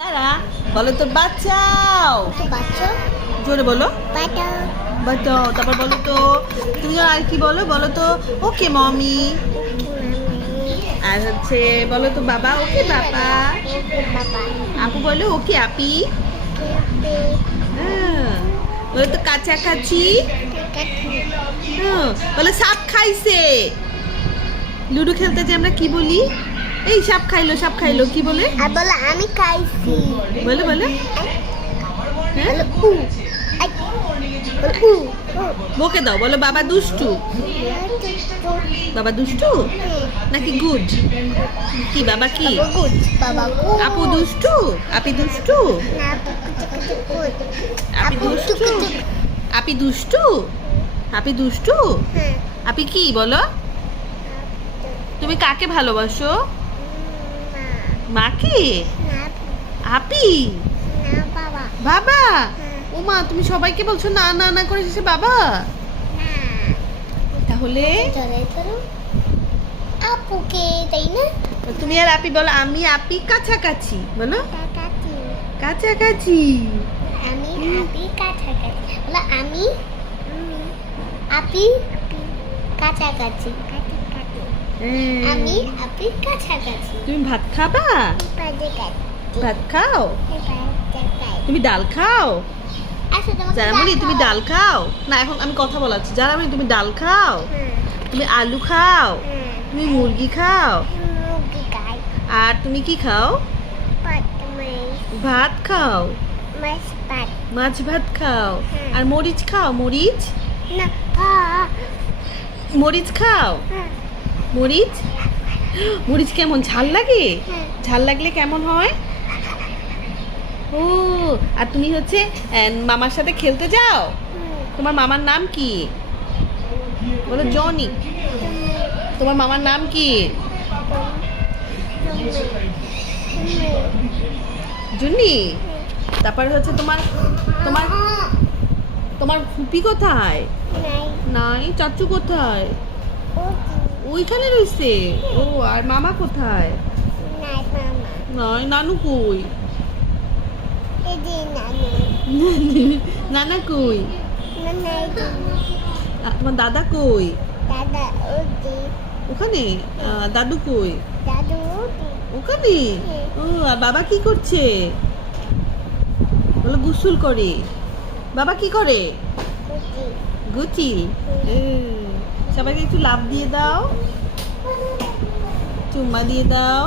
তারা বলো তো বাঁচাও, বাচ্চা জোরে বলো বাটা বাঁচাও। তারপর বলো তো তুমি আর কি বলো, বলো তো ওকে মমি। আর হচ্ছে বলো তো বাবা ওকে বাবা। বাবা আপু বলো ওকে আপি। হ্যাঁ, বলো তো কাছাকাছি। হ্যাঁ, বলো সাপ খাইছে। লুডো খেলতে যে আমরা কি বলি, এই সাপ খাইলো সাপ খাইলো কি বলে? আর বলো আমি খাইছি বলো বলো। হ্যাঁ, বলো উ আই বলো উ বকে দাও, বলো বাবা দুষ্টু। বাবা দুষ্টু নাকি গুড? কি বাবা কি? বাবা গুড বাবা গুড আপু দুষ্টু, আপি দুষ্টু, না কুচু গুড আপি দুষ্টু, আপি দুষ্টু, আপি দুষ্টু। হ্যাঁ আপি কি বলো? তুমি কাকে ভালোবাসো? মাকে? না আপি? না বাবা বাবা? হ্যাঁ। ওমা তুমি সবাইকে বলছো না না না করে শেষে বাবা। না তাহলে চলে চলো আপুকে তাই না তুমি আর আপি বলো আমি আপি কাছাকাছি বলো। কাকাতি কাছাকাছি। আমি আপি কাছাকাছি বলো আমি আপি কাছাকাছি হ্যাঁ। আমি আপি কাছাকাছি তুমি ভাত খাবা? ভাত খাও? তুমি ডাল খাও? জারামণি তুমি ডাল খাও? না এখন আমি কথা বলাচ্ছি। জারামণি তুমি ডাল খাও? তুমি আলু খাও? তুমি মুরগি খাও? মুরগি খাই আর তুমি কি খাও? ভাত খাও? মাছ ভাত মাছ ভাত খাও? হ্যাঁ। আর মরিচ খাও? মরিচ না মরিচ খাও? মরিচ মরিচ কেমন ঝাল লাগে? হ্যাঁ। ঝাল লাগলে কেমন হয়? ও, আর তুমি হচ্ছে মামার সাথে খেলতে যাও? তোমার মামার নাম কি? বলো জনি। তোমার মামার নাম কি? জুনি। তারপর হচ্ছে তোমার তোমার তোমার ফুপি কোথায়? নাই। চাচু কোথায়? ওইখানে রইছে। ও, আর মামা কোথায়? নাই। নানু কই? নানা কই? তোমার দাদা কই? দাদা ওখানে। দাদু কই? দাদু ওখানে। ও, আর বাবা কি করছে? বলো গোসল করে। বাবা কি করে? গুচি। সবাইকে একটু লাভ দিয়ে দাও, চুম্মা দিয়ে দাও।